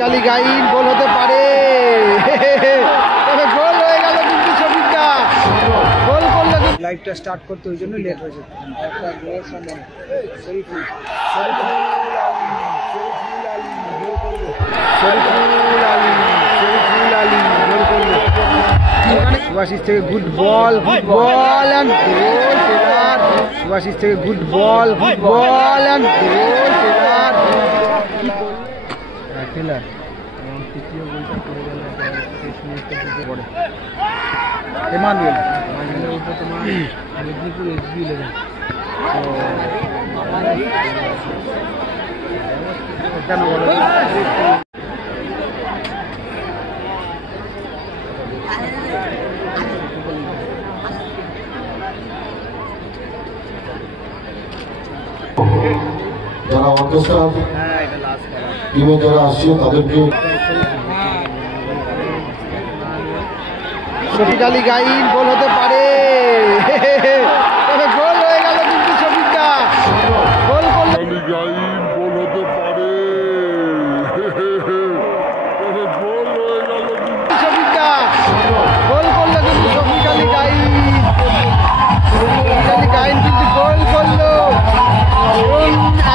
গালি গাইন গোল হতে পারে, তবে গোল হয়ে গেল কিন্তু ছবিটা গোল করলো। লাইভটা স্টার্ট করতে ওই জন্য লেট হয়েছে। সুভাশিস থেকে good ball and goal Taylor. Subhashis থেকে good ball and goal Taylor. Taylor তৃতীয় গোলটা করে গেল পরে এমানুয়েল তোমার মেদিনীপুর SB11 কেন বলো? যারা অর্কেস্ট্রা টিমে যারা আসছে তাদেরকে শফিক আলী গাইন গোল হতে পারে, তবে গোল হয়ে গেল কিন্তু ছবিটা গোল করলো। গোল হতে পারে, গোল হয়ে গেল ছবিটা গোল করলো কিন্তু শফিক আলী গাইন। শফিক আলী গাইন কিন্তু গোল করলো এবং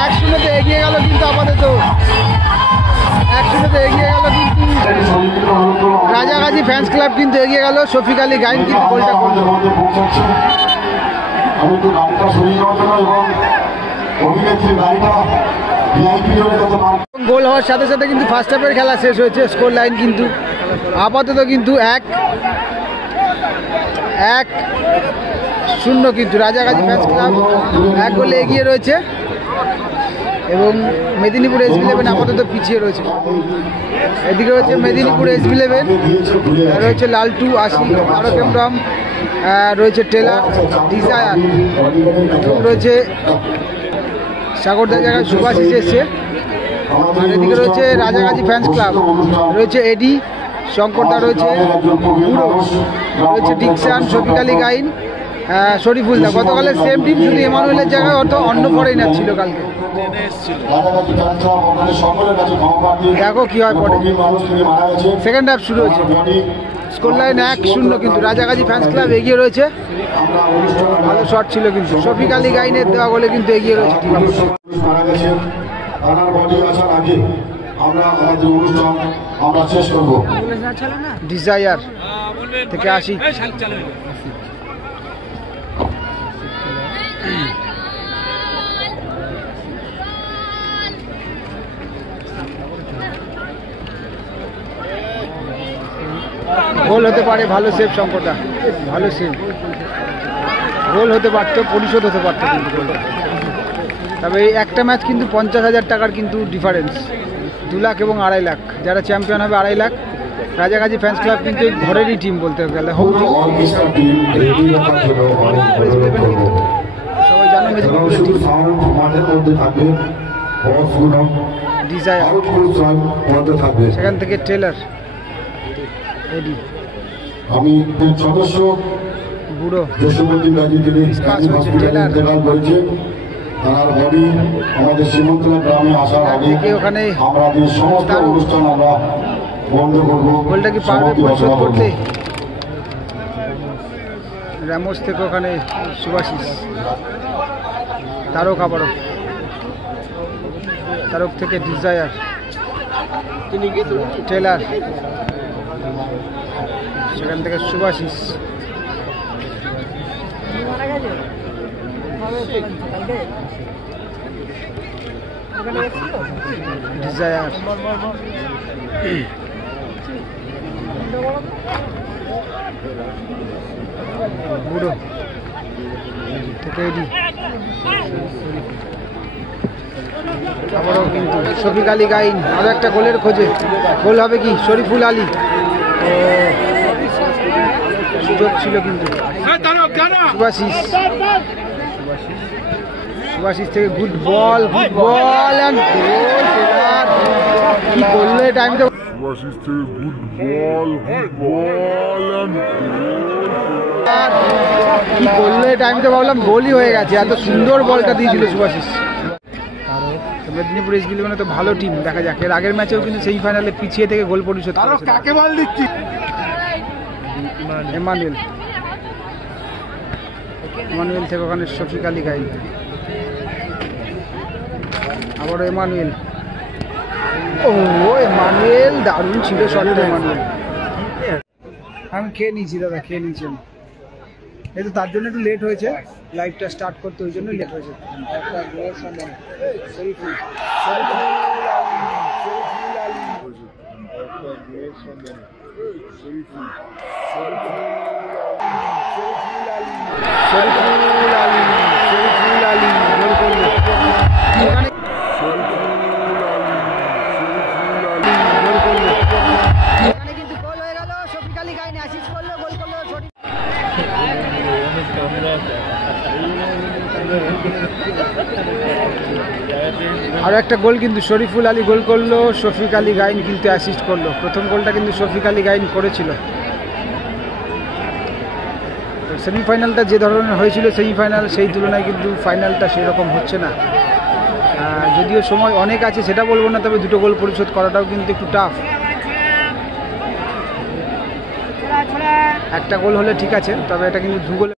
1-0 এগিয়ে গেল কিন্তু আপাতত 1-0 এগিয়ে গেল কিন্তু রাজাগাজী ফ্যান্স ক্লাব কিন্তু এগিয়ে গেল। শফিক আলী গাইন কিন্তু গোলটা করলো। আমি তো গাড়িটা সরিয়ে নেওয়ার জন্য এবং অভিনেত্রীর গাড়িটা গোল হওয়ার সাথে সাথে কিন্তু ফার্স্ট হাফের খেলা শেষ হয়েছে। স্কোর লাইন কিন্তু আপাতত কিন্তু 1-0 কিন্তু রাজাগাজী ফ্যান্স ক্লাব 1 গোলে এগিয়ে রয়েছে এবং মেদিনীপুর SB11 আপাতত পিছিয়ে রয়েছে। এদিকে রয়েছে মেদিনীপুর SB11, রয়েছে লালটু, আশি, তারকেমরাম, রয়েছে টেলার, ডিজায়ার এবং রয়েছে সাগরদা জায়গায় সুভাশিস এসছে। আর এদিকে রয়েছে রাজাগাজী ফ্যান্স ক্লাব, রয়েছে এডি, শঙ্করদা, রয়েছে বুড়ো, রয়েছে ডিকশান, শফিক আলী গাইন, শরীফুলদা। গতকালের সেম টিম, শুধু এমানুয়েলের জায়গায় অন্য ফরেনার ছিল কালকে। দেখো কি হয় পরে। সেকেন্ড হাফ শুরু হয়েছে, স্কোর লাইন 1-0 কিন্তু রাজাগাজী ফ্যান্স ক্লাব এগিয়ে রয়েছে। ভালো শট ছিল কিন্তু শফিক আলী গাইনের দেওয়া গোলে কিন্তু এগিয়ে রয়েছে টিম। ডিজায়ার থেকে আসি, গোল হতে পারে, ভালো সেভ শঙ্করদা, ভালো সেভ, গোল হতে পারতো, পরিশোধ হতে পারতো কিন্তু গোলটা। তবে এই একটা ম্যাচ কিন্তু 50,000 টাকার কিন্তু ডিফারেন্স, 2 লাখ এবং 2.5 লাখ। যারা চ্যাম্পিয়ন হবে 2.5 লাখ। রাজাগাজী ফ্যান্স ক্লাব কিন্তু ঘরেরই টিম বলতে গেলে, হোম টিম। সবাই জানো মেদিনীপুরের টিম। ডিজায়ার, সেখান থেকে টেলার, এডি, আমি সদস্য বুড়ো, তার বডি আমাদের সীমন্তলা গ্রামে আসার আগে ওখানে আমরা যে সমস্ত অনুষ্ঠান আমরা বন্ধ করবো। গোলটা কি পারবে পরিশোধ করতে? রামোস থেকে ওখানে সুভাশিস, তারক, আবারও তারক থেকে ডিজায়ার, টেলার, সেখান থেকে সুভাশিস, ডিজায়ার, বুড়ো থেকে এডি, আবারও কিন্তু শফিক আলী গাইন আরো একটা গোলের খোঁজে। গোল হবে কি? শরীফুল আলী, সুযোগ ছিল কিন্তু। সুভাশিস, সুভাশিস থেকে গুড বল অ্যান্ড গোল টেলার। কি করলো এই টাইমটা? সুভাশিস থেকে গুড বল অ্যান্ড কি করলো এই টাইমটা? ভাবলাম গোলই হয়ে গেছে, এত সুন্দর বলটা দিয়েছিল সুভাশিস। মেদিনীপুর এসবি ইলেভেনে তো ভালো টিম, দেখা যাক। এর আগের ম্যাচেও কিন্তু সেমিফাইনালে পিছিয়ে থেকে গোল পরিশোধ করেছে। কাকে বল দিচ্ছি? এমানুয়েল থেকে ওখানে শফিক আলী গাইন, আবারও এমানুয়েল। ও এমানুয়েল দারুণ ছিল শটটা এমানুয়েল। আমি খেয়ে নিয়েছি দাদা, খেয়ে নিয়েছি আমি। এই তো তার জন্য একটু লেট হয়েছে, লাইভটা স্টার্ট করতে, ওই জন্য লেট হয়েছে। কিন্তু গোল হয়ে গেল, শফিক আলী গাইন অ্যাসিস্ট করলো, গোল করলো। আর একটা গোল কিন্তু শরীফুল আলী গোল করলো, শফিক আলী গাইন কিন্তু অ্যাসিস্ট করলো। প্রথম গোলটা কিন্তু শফিক আলী গাইন করেছিল। সেমিফাইনালটা যে ধরনের হয়েছিল সেমিফাইনাল, সেই তুলনায় কিন্তু ফাইনালটা সেরকম হচ্ছে না। যদিও সময় অনেক আছে সেটা বলবো না, তবে দুটো গোল পরিশোধ করাটাও কিন্তু একটু টাফ। একটা গোল হলে ঠিক আছে, তবে এটা কিন্তু 2 গোল।